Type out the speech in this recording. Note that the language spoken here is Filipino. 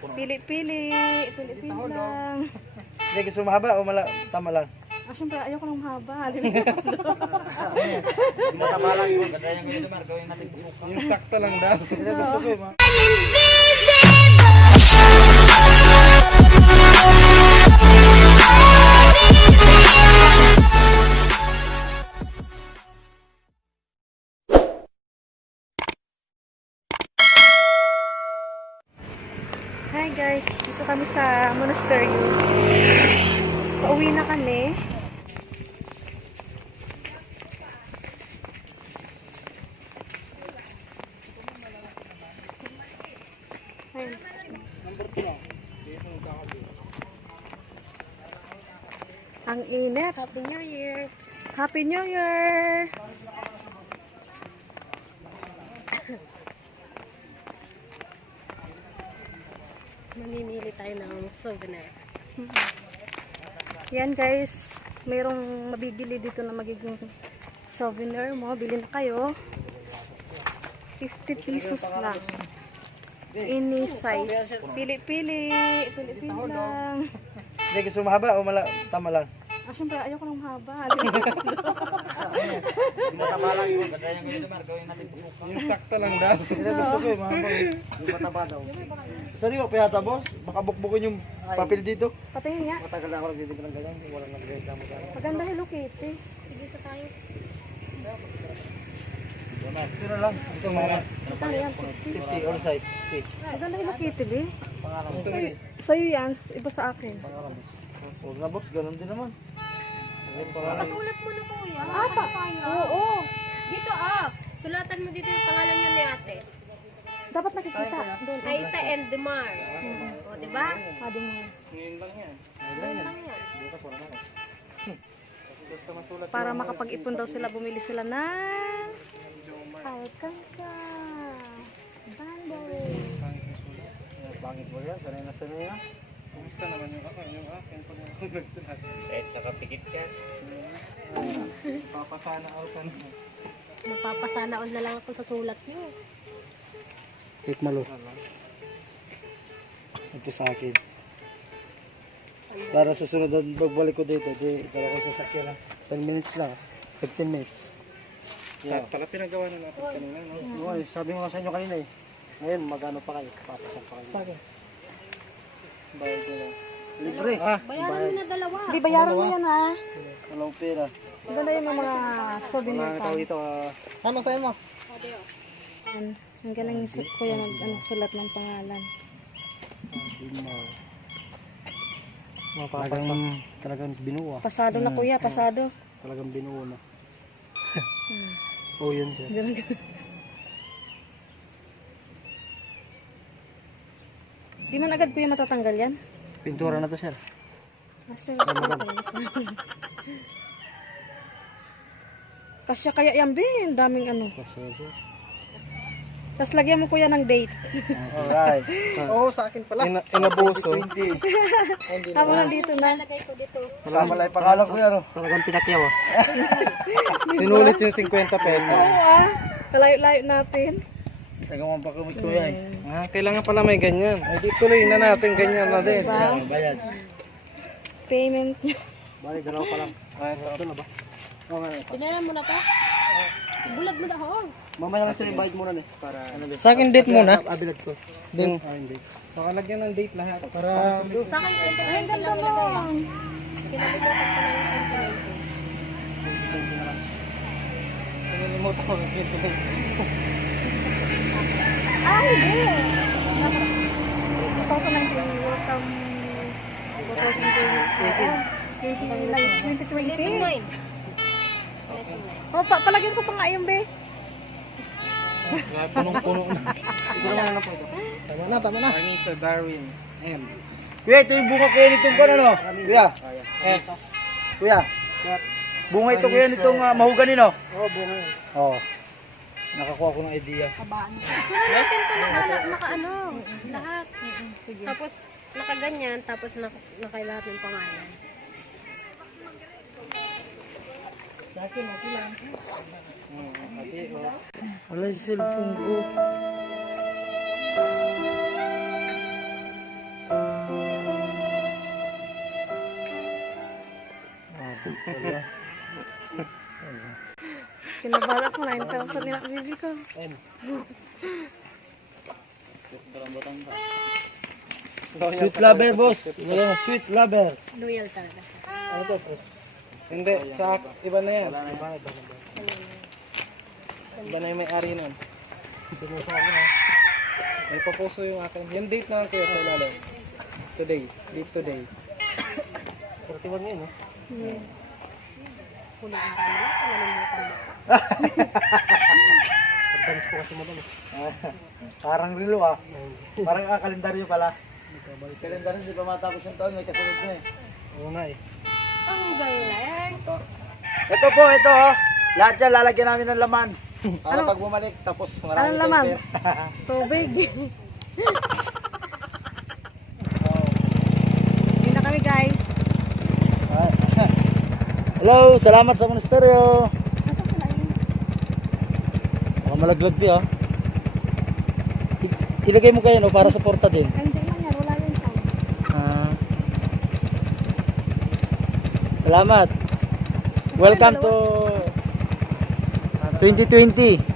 Pili-pili lang. Hindi, gusto mahaba o tama lang? Ah, syempre, ayoko nang mahaba. Mataba lang yun. Ganda yung ganito, Mar. Gawin natin buka. Yung sakto lang daw. Hindi gusto ko eh. Hi guys, dito kami sa monastery. Pauwi na kami. Ayun. Ang init. Happy New Year! Happy New Year! Mamimili tayo ng souvenir. Yan guys, mayroong mabibili dito na magiging souvenir mo. Bili na kayo. 50 pesos lang. Any size. Pili-pili lang. Hindi, gusto mahaba o tama lang? Ah, syempre, ayoko nang mahaba. Mataba lang yun. Ganda yung ganito, Mar. Gawin natin buka. Yung sakto lang daw. Hindi gusto ko eh, mahaba eh. Yung mataba daw. Sari mo, piyata boss. Baka bukbukin yung papel dito. Patingin nga. Matagal na ako nagbibigay ng ganyan. Walang nagreklamo sa akin. Maganda Hello Kitty. Sige sa tayo. Ito na lang. Gusto mo mahaba. Magkano yan? 50 all size. 50. Maganda Hello Kitty, di? Pangalan Gusto mo. mo eh. Sa'yo yan, iba sa akin. Pangalan mo. Huwag na box, ganun din naman. Pasulat mo na kuya. Ata! Oo! Dito sulatan mo dito yung pangalan nyo ni ate. Dapat nakikita. Doon. Aisa and Demar. O, diba? Ado mo. Ngayon lang yan. Ayun lang yan. Dito po naman. Basta masulat. Para makapag-ipon daw sila, bumili sila ng alkansa. Banday. Bangit mo yan. Sanay na sanay na. Kumusta naman yung akin? Yung akin pag nagsulat. Kahit nakapikit ka. Papasana ako sa Magpapasana on na lang ako sa sulat nyo. Hit malo. Ito sa akin. Para sa sunod na pagbalik ko dito, di dala ko sa sakyan na. 10 minutes lang. 15 minutes. Yeah. Pala pinagawa na natin kanina, no? Okay, sabi ko nga sa inyo kanina eh. Ngayon, magano pa kayo? Papasan pa kayo. Sa akin. Bayad ko na. Libre. Bayaran mo na dalawa. Hindi, bayaran mo yan ha. Walang pera. Ang ganda yung mga souvenir Mga pa. tao dito. Ano sa'yo mo? Ang galing yung kuya sulat ng pangalan. Talagang binuo ah. Pasado na kuya, pasado. Talagang binuo na. Oh, yun siya. Di man agad kuya matatanggal yan? Pintura na to, sir. Kasi kasya kaya yan bin, daming ano. Kasi, sir. Tapos lagyan mo kuya ng date. Alright. Oo, sa akin pala. Inabuso. 20. Habang nandito na. Lagay ko dito. Kasama lang yung pangalan ko yan, oh. Talagang pinakyaw ah. Sinulit yung 50 pesos. Oo kalayo-layo natin. Taga mo pa kumit ko yan. Kailangan pala may ganyan. Ay, di tuloy na natin ganyan na din. Diba? Bayad. Payment. Bali, dalawa pa lang. Ito na ba? Oo nga. Pinayaran mo na to? Bulag mo na ho. Mamaya lang sir, invite muna eh. Para ano ba? Sa akin date muna. Abilad ko. Dun. Date. Pakalagyan ng date lahat. Para Sa akin, 2019 lang nilagay ah. Kinalimutan ko na yung 2019. nililimutan ko yung date. Ah, hindi. 2019, welcome 2020. 2019. Oh, palagyan ko pa nga yung be. Punong-puno na. Ito naman na po ito. Tama na. Arnisa Darwin M. Kuya, ito yung bunga kuya nitong ano no? Kuya. S. Kuya. Bunga ito kuya nitong mahugani no? Oo, bunga yun. Oo. Nakakuha ko ng idea. Sura natin ito naka-ano. Lahat. Tapos nakaganyan, tapos nakailahat ng pangalan. Sa akin, okay lang. Wala yung cellphone ko. Kinabala ko 9,000 nila bibi ko. Ayun. Sweet lover, boss. Wala, sweet lover. Loyal talaga. Ano to, Chris? Hindi, sa iba na yan. Iba. Iba na yung may-ari nun. Pinusa ko na. May papuso yung akin. Yung date na lang kayo sa ilalim. Today. Date today. 31 ngayon, eh. Yes. Huli ang camera. Nalimutan mo. Advance ko kasi madali. Parang relo ah. Parang kalendaryo pala. Kalendaryo, di pa matapos yung taon, may kasunod na eh. Oo nga, eh. Ang galing. Ito po, ito oh. Lahat yan lalagyan namin ng laman. Para pag bumalik, tapos marami Anong laman? tayong pera. Tubig. Yun na kami guys. Hello, salamat sa monasteryo. Asa pala yun? Baka malaglag pa ah. Ilagay mo kayo no, para sa porta din. Ay, hindi man yan. Wala yun sound. Salamat. Welcome to 2020.